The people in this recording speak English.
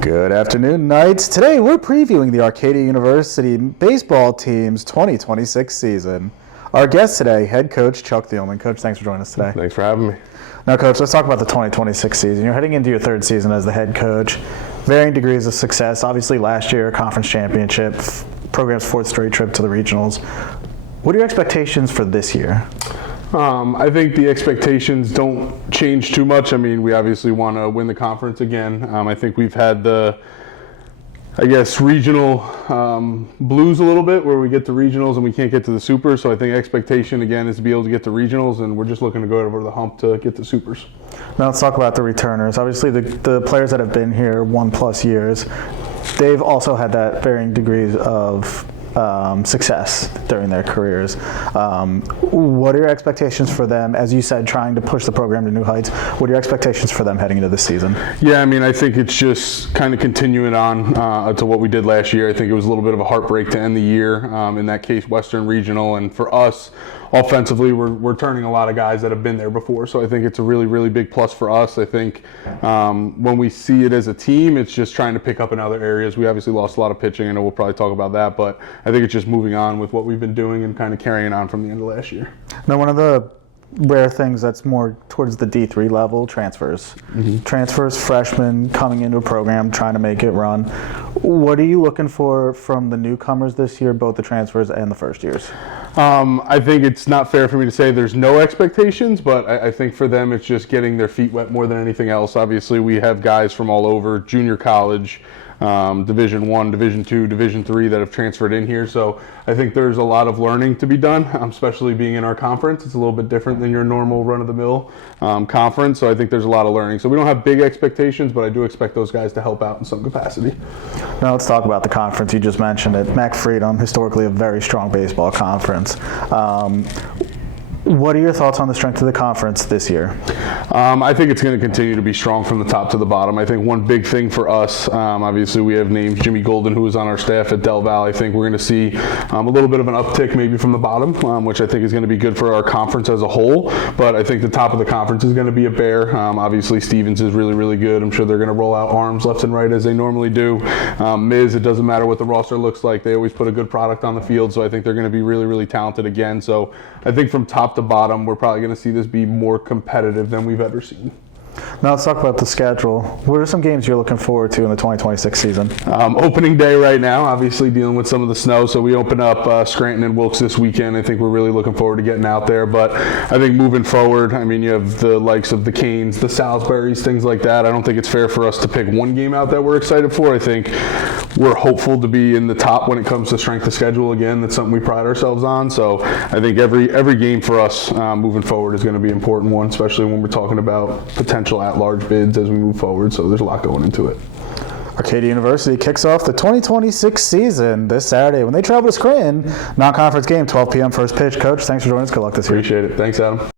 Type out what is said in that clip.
Good afternoon, Knights. Today we're previewing the Arcadia University baseball team's 2026 season. Our guest today, head coach Chuck Thielman. Coach, thanks for joining us today. Thanks for having me. Now, Coach, let's talk about the 2026 season. You're heading into your third season as the head coach. Varying degrees of success. Obviously, last year, conference championship, program's fourth straight trip to the regionals. What are your expectations for this year? I think the expectations don't change too much. I mean, we obviously want to win the conference again. I think we've had the, regional blues a little bit where we get to regionals and we can't get to the supers. So I think expectation, again, is to be able to get to regionals, and we're just looking to go over the hump to get to supers. Now let's talk about the returners. Obviously, the players that have been here 1+ years, they've also had that varying degrees of success during their careers. What are your expectations for them? As you said, trying to push the program to new heights. What are your expectations for them heading into this season? Yeah, I mean, I think it's just kind of continuing on to what we did last year. I think it was a little bit of a heartbreak to end the year. In that case, Western Regional, and for us, offensively, we're turning a lot of guys that have been there before. So I think it's a really, really big plus for us. I think when we see it as a team, it's just trying to pick up in other areas. We obviously lost a lot of pitching. I know we'll probably talk about that, but I think it's just moving on with what we've been doing and kind of carrying on from the end of last year. Now, one of the rare things that's more towards the D3 level, transfers. Transfers, freshmen coming into a program, trying to make it run. What are you looking for from the newcomers this year, both the transfers and the first years? I think it's not fair for me to say there's no expectations, but I think for them it's just getting their feet wet more than anything else. Obviously, we have guys from all over, junior college, Division I, Division II, Division III that have transferred in here. So I think there's a lot of learning to be done, especially being in our conference. It's a little bit different than your normal run-of-the-mill conference. So I think there's a lot of learning. So we don't have big expectations, but I do expect those guys to help out in some capacity. Now let's talk about the conference. You just mentioned it. Mac Freedom, historically a very strong baseball conference. What are your thoughts on the strength of the conference this year? I think it's going to continue to be strong from the top to the bottom. I think one big thing for us, obviously we have named Jimmy Golden, who is on our staff at Del Valle. I think we're going to see a little bit of an uptick maybe from the bottom, which I think is going to be good for our conference as a whole. But I think the top of the conference is going to be a bear. Obviously Stevens is really, really good. I'm sure they're going to roll out arms left and right as they normally do. Miz, it doesn't matter what the roster looks like. They always put a good product on the field. So I think they're going to be really, really talented again. So I think from top to bottom, we're probably going to see this be more competitive than we've ever seen. Now let's talk about the schedule. What are some games you're looking forward to in the 2026 season? Opening day right now, obviously dealing with some of the snow, so we open up Scranton and Wilkes this weekend. I think we're really looking forward to getting out there, but I think moving forward, I mean, you have the likes of the Canes, the Salisburys, things like that. I don't think it's fair for us to pick one game out that we're excited for. I think we're hopeful to be in the top when it comes to strength of schedule again. That's something we pride ourselves on, so I think every game for us moving forward is going to be an important one, especially when we're talking about potential at-large bids as we move forward, so there's a lot going into it. Arcadia University kicks off the 2026 season this Saturday when they travel to Scranton. Non-conference game, 12 p.m. first pitch. Coach, thanks for joining us. Good luck this year. Appreciate it. Thanks, Adam.